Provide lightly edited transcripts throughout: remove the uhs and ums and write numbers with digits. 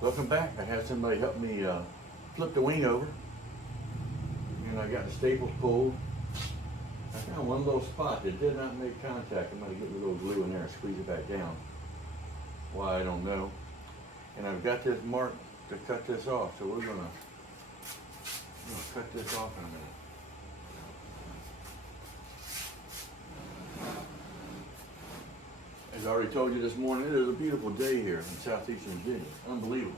Welcome back. I had somebody help me flip the wing over, and I got the staples pulled. I found one little spot that did not make contact. I'm going to get a little glue in there and squeeze it back down. Why, I don't know. And I've got this mark to cut this off, so we're going to cut this off in a minute. As I already told you this morning, it is a beautiful day here in southeastern Virginia. Unbelievable.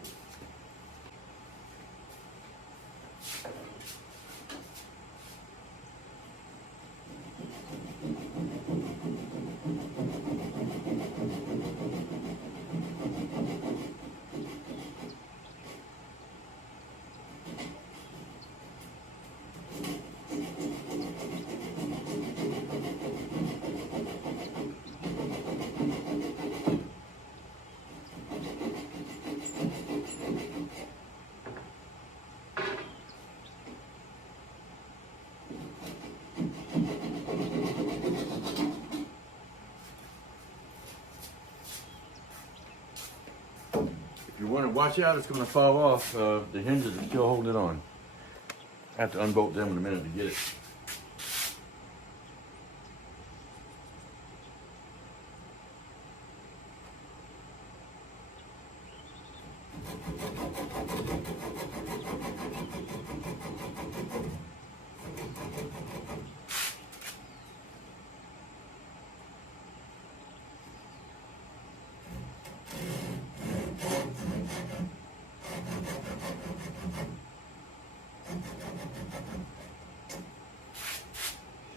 If you want to watch out, it's going to fall off. The hinges are still holding it on. I have to unbolt them in a minute to get it.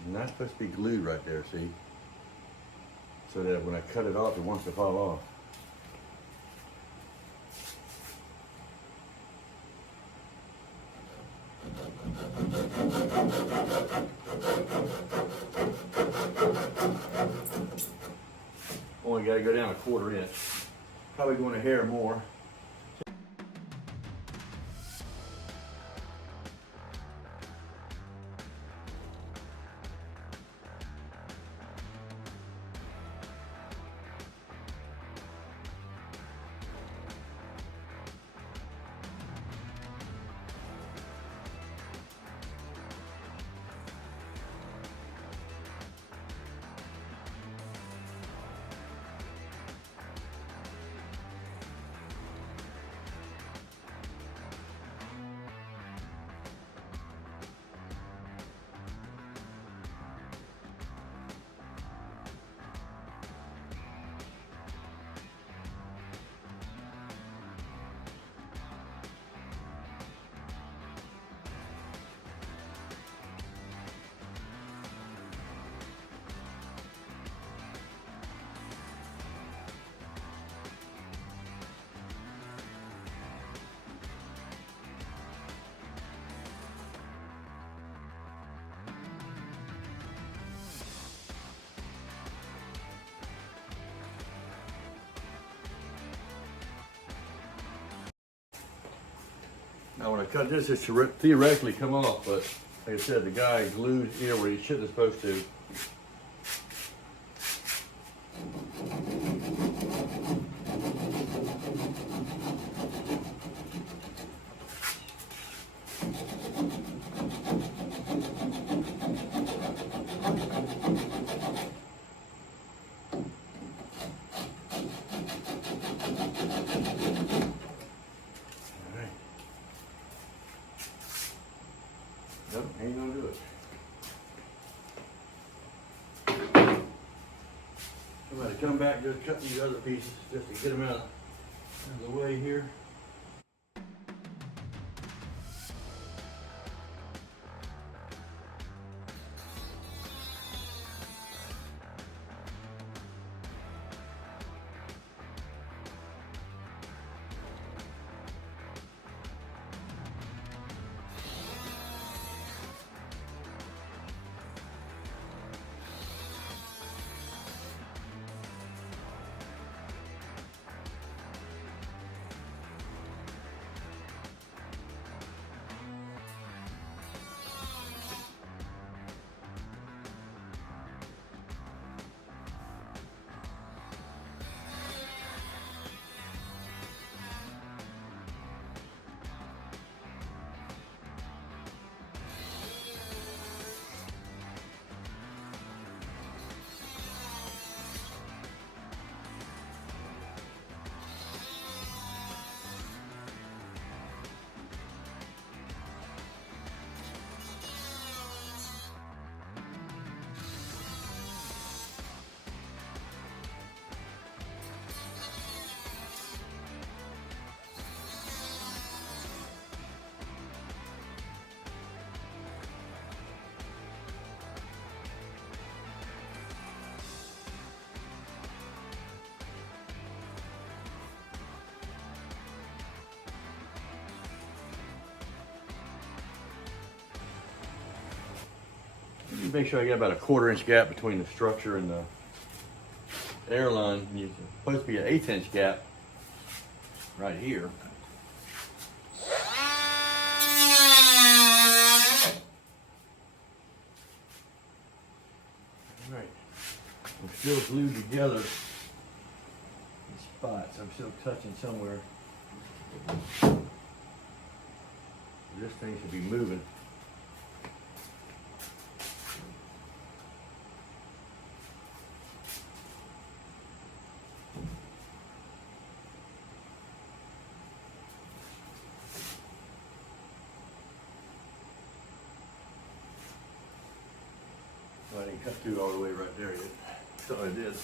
And that's supposed to be glued right there, see? So that when I cut it off, it wants to fall off. Only got to go down 1/4 inch. Probably going a hair more. Now when I cut this, it should theoretically come off, but like I said, the guy glued here where he shouldn't have supposed to. Nope, ain't gonna do it. I'm gonna come back and just cut these other pieces just to get them out of the way here. make sure I get about a 1/4 inch gap between the structure and the airline. It's supposed to be an 1/8 inch gap right here. All right, I'm still glued together in spots. I'm still touching somewhere. This thing should be moving. Well, I didn't cut through all the way right there yet. Thought I did.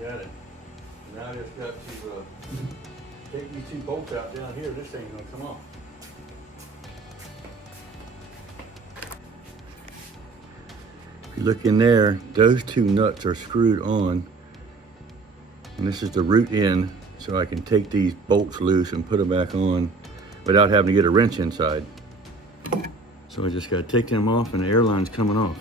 Got it. Now I just got to take these 2 bolts out down here. This thing's gonna come off. If you look in there, those 2 nuts are screwed on, and this is the root end, so I can take these bolts loose and put them back on without having to get a wrench inside. So I just gotta take them off, and the airline's coming off.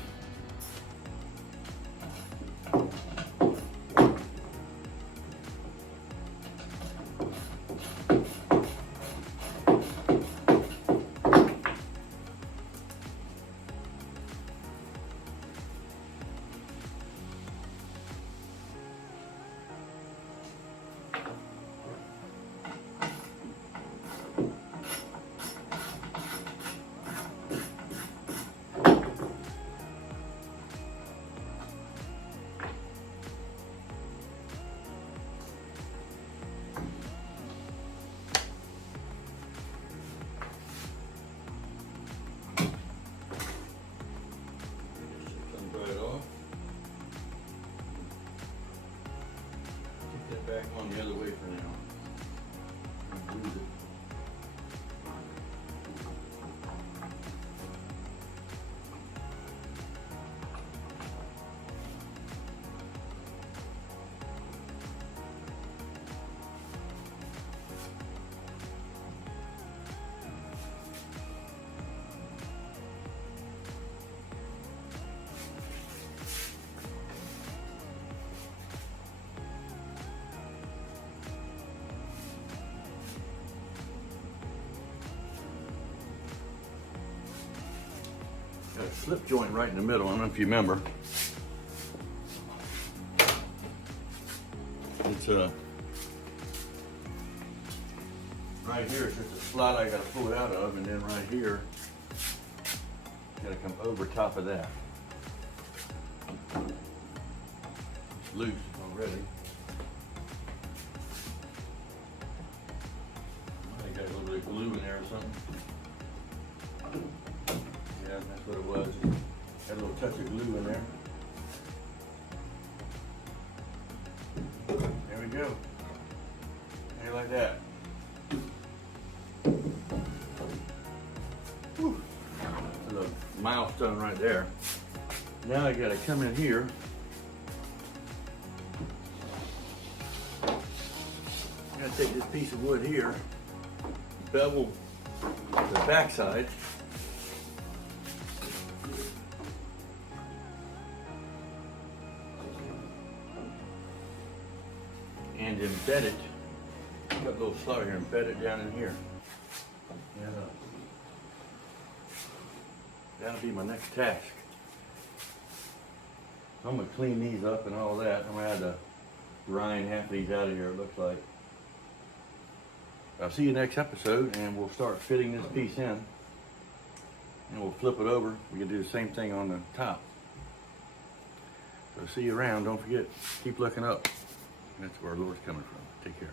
Back on the other way for now. Lose it. Got a slip joint right in the middle. I don't know if you remember. It's right here. It's just a slot I got to pull it out of, and then right here, got to come over top of that. It's loose already. I got a little bit of glue in there or something. Yeah, that's what it was. Had a little touch of glue in there. There we go. There like that. Whew. That's a milestone right there. Now I gotta come in here. I gotta take this piece of wood here, bevel the back side. And embed it. Got a little slot here, embed it down in here. And that'll be my next task. I'm gonna clean these up and all that. I'm gonna have to grind half of these out of here, it looks like. I'll see you next episode, and we'll start fitting this piece in. And we'll flip it over. We can do the same thing on the top. So see you around. Don't forget, keep looking up. That's where our Lord's coming from. Take care.